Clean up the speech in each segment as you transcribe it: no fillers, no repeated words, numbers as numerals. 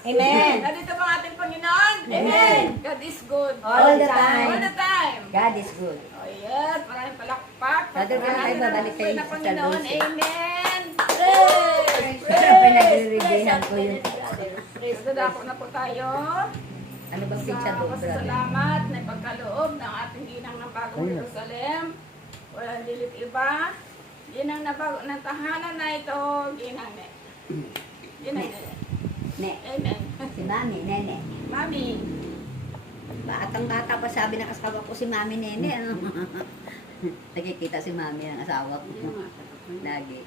Amen. Nandito ba ang ating Panginoon? Amen. God is good. All the time. All the time. God is good. Oh yes, maraming palakpak. Father, kung tayo babalik kayo na sa Panginoon. Lucy. Amen. Praise. Siyempre, nagre-regayan ko yun. Praise the Lord na po tayo. Ano bang picture doon, brother? Salamat na ipagkaloob ng ating ginang ng bagong Jerusalem. Walang dilit iba. Ginang na bago ng tahanan na ito. Ginang ne. Ginang ne. Ne. Amen. Si Mami, Nene. Mami. Batang bata pa sabi ng asawa ko si Mami Nene. Ano? Nakikita si Mami ng asawa ko. Lagi.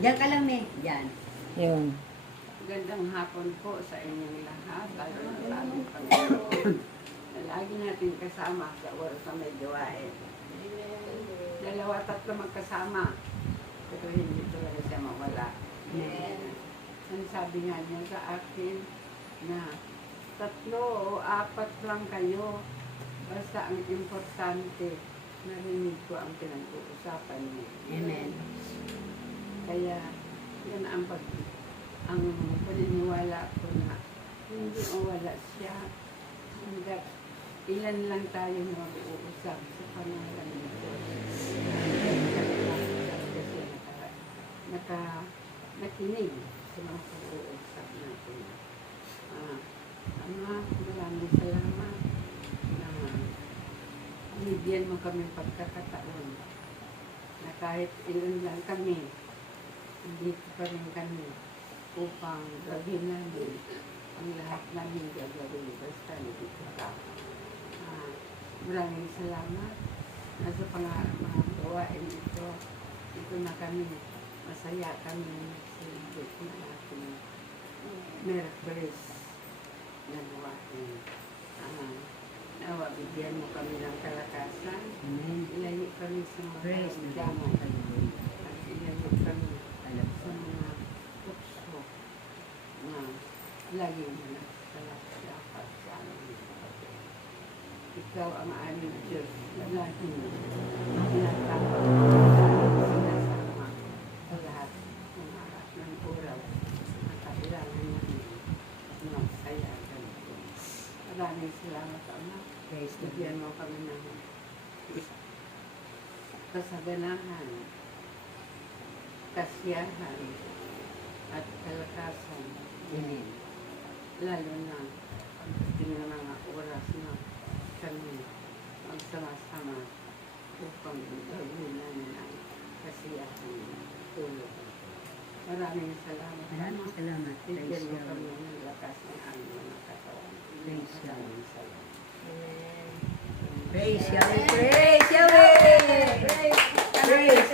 Diyan ka lang, Me. Diyan. Yun. Gandang hapon po sa inyong lahat, lalo na sa aming Panginoon, na lagi natin kasama sa oras na may gawain. Dalawa, tatlo magkasama, pero hindi talaga siya mawala. Ang sabi nga niya sa akin na 3 o 4 lang kayo, basta ang importante, narinig ko ang pinag-uusapan niya. Amen. Kaya, yan ang paniniwala ko na hindi mawala siya hanggat ilan lang tayo na mag-uusap sa pangalan ng Diyos. Kasi nakinig sa mga pag-uusap natin. Ama, maraming salamat na binigyan mo kami pagkakataon na kahit ilan lang kami, dito pa rin kami upang gawin namin ang lahat namin gagawin basta dito ka. Maraming salamat na sa mga gawain ito. Ito na kami, masaya kami silbit na ating miracles na gawain. Nawa, bigyan mo kami ng kalakasan. Ilayo kami sa mga karamdaman. At ilayo kami sa mga tukso na lagi mo na dapat sa amin. Ikaw ang aming Diyos na lagi mo tinatawag sinasama sa lahat ng araw ng oraw na kailangan namin ng saya ganito. Maraming salamat, Ama. Bigyan mo kami ng kasaganahan, kasiyahan, at kalakasan. Amen. Lalo na pagdating ng mga oras na kami magsama-sama upang gawin namin ang kasiyahan tulog. Maraming salamat. Maraming salamat. Bigyan Praise mo kami God. ng lakas ng aming mga katawan. Praise God. Maraming salamat. Praise Yahweh. Praise Yahweh. Praise